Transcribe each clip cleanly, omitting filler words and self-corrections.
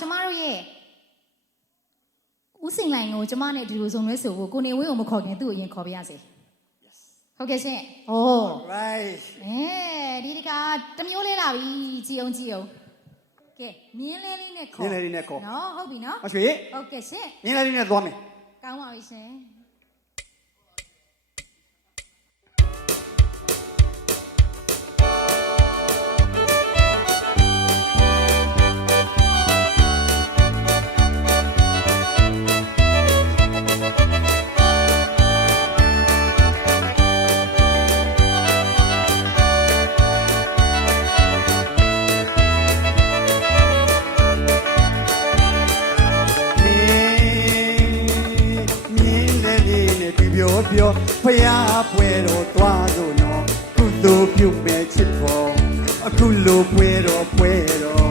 ကျမတို့ရဲ့ဦးစင်လိုင်ကိုကျမနဲ့ဒီလိုစုံလွဲဆိုဖို့ကိုနေဝင်းကိုမခေါ်ခင်သူ့ကိုအရင်ခေါ်ပြရစီဟုတ်ကဲ့ရှင်။ Oh right ဒီတခါတမျိုးလေးလာပြီကြည်အောင်ကဲမြင်းလေးလေးနဲ့ခေါ်မြင်းလေးလေးနဲ့ခေါ်နော်ဟုတ်ပြီနော်အရွှေဟုတ်ကဲ့ရှင်မြင်းလေးလေးနဲ့သွားမယ်ကောင်းပါပြီရှင်ပြောဖယားပွဲတော်သွားလို့နော်ကုသိုလ်ပြုမဲ့ချစ်ဖို့အခုလိုပွဲတော်ပွဲတော်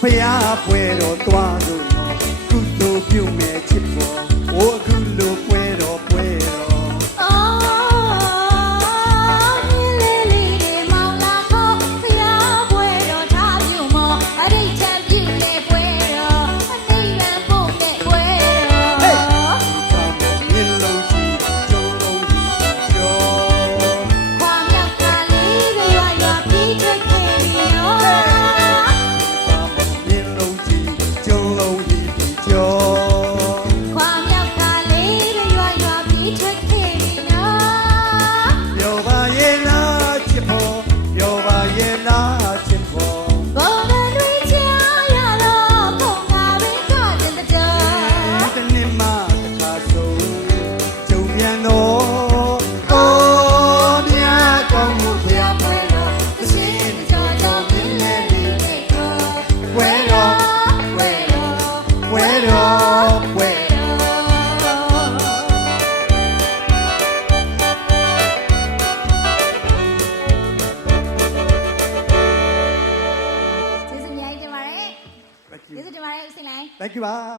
ဖယားပွဲတော်သွားလို့နော်ကုသိုလ်ပြုမဲ့ချစ်ဖို့ဟိုအခုလိုပွဲတော်ပွဲတော်မြင်းလေးလေးမောင်လာခေါ်ဖယားပွဲတော်ထားပြုမောအရိတ်ချမ်းပြုလေပွဲတော်အသိရန်ဖို့မဲ့ပွဲတော်မြင်းလုံးကြီးကျုံလုံးကြီးကျော်ခွာမြောက်ကလေးတွေရွာရွာပြီးထွက်ခဲ့ရောThank you ပါ